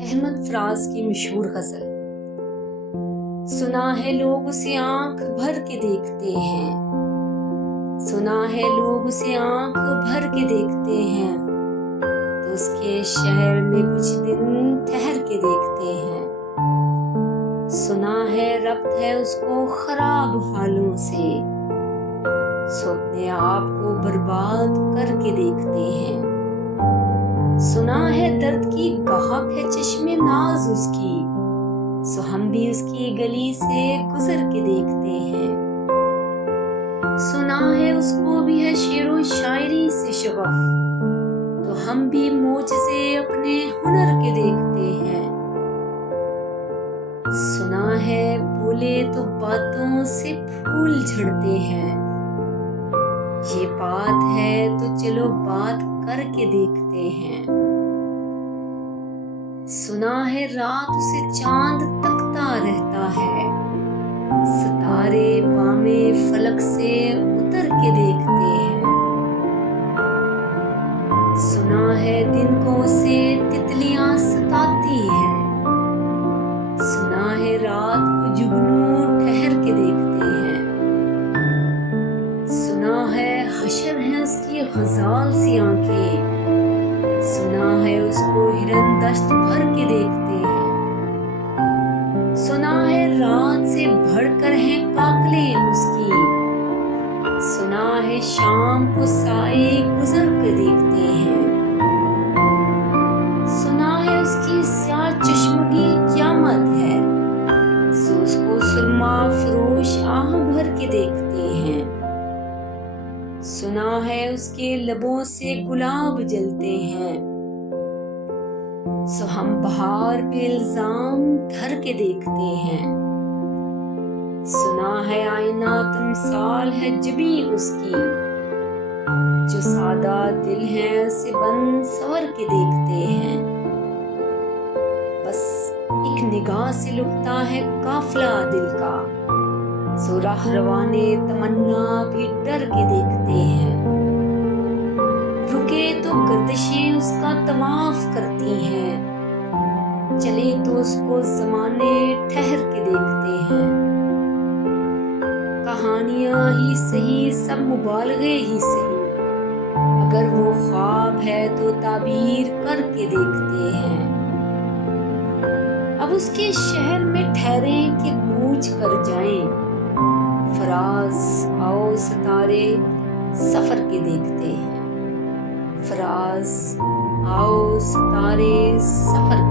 अहमद फराज की मशहूर गजल। सुना है लोग उसे आंख भर के देखते हैं, सुना है लोग उसे आंख भर के देखते हैं, तो उसके शहर में कुछ दिन ठहर के देखते हैं। सुना है रब्त है उसको खराब हालों से, सो अपने आप को बर्बाद करके देखते हैं। सुना है दर्द की गाहक है चश्मे नाज उसकी, सो हम भी उसकी गली से गुजर के देखते हैं। सुना है उसको भी है शेरो शायरी से शगफ, तो हम भी मोजज़े अपने हुनर के देखते हैं। सुना है बोले तो बातों से फूल झड़ते हैं, ये बात है तो चलो बात करके देखते हैं। सुना है रात उसे चांद तकता रहता है, सितारे बामे फलक से उतर के देखते हैं। सुना है दिन को उसे तितलियां सताती हैं, सुना है रात को जुगनू ठहर के देखते हैं। सुना है हशर है उसकी गजाल सी आंखें, सुना है उसको हिरन दश्त भर के देखते हैं। सुना है रात से बढ़कर है काकले उसकी, सुना है शाम को साए गुजर के देखते हैं। सुना है उसकी स्याह चश्मगी क़यामत है, सो उसको सुरमा फरोश आह भर के देखते हैं। सुना है उसके लबों से गुलाब जलते हैं, सो हम बहार पे इल्जाम धर के देखते हैं। सुना है आईना तमसाल है जबी उसकी, जो सादा दिल है उसे बन सवर के देखते हैं। बस एक निगाह से लुकता है काफिला दिल का, सो राह रवाने तमन्ना भी डर के देखते हैं। रुके तो गर्दिशें उसका तवाफ करती हैं, चले तो उसको ज़माने ठहर के देखते हैं। कहानियां ही सही सब मुबालगे ही सही, अगर वो ख्वाब है तो ताबीर करके देखते हैं। अब उसके शहर में ठहरे कि कूच कर जाएं, फराज आओ सितारे सफर के देखते हैं। फराज आओ सितारे सफर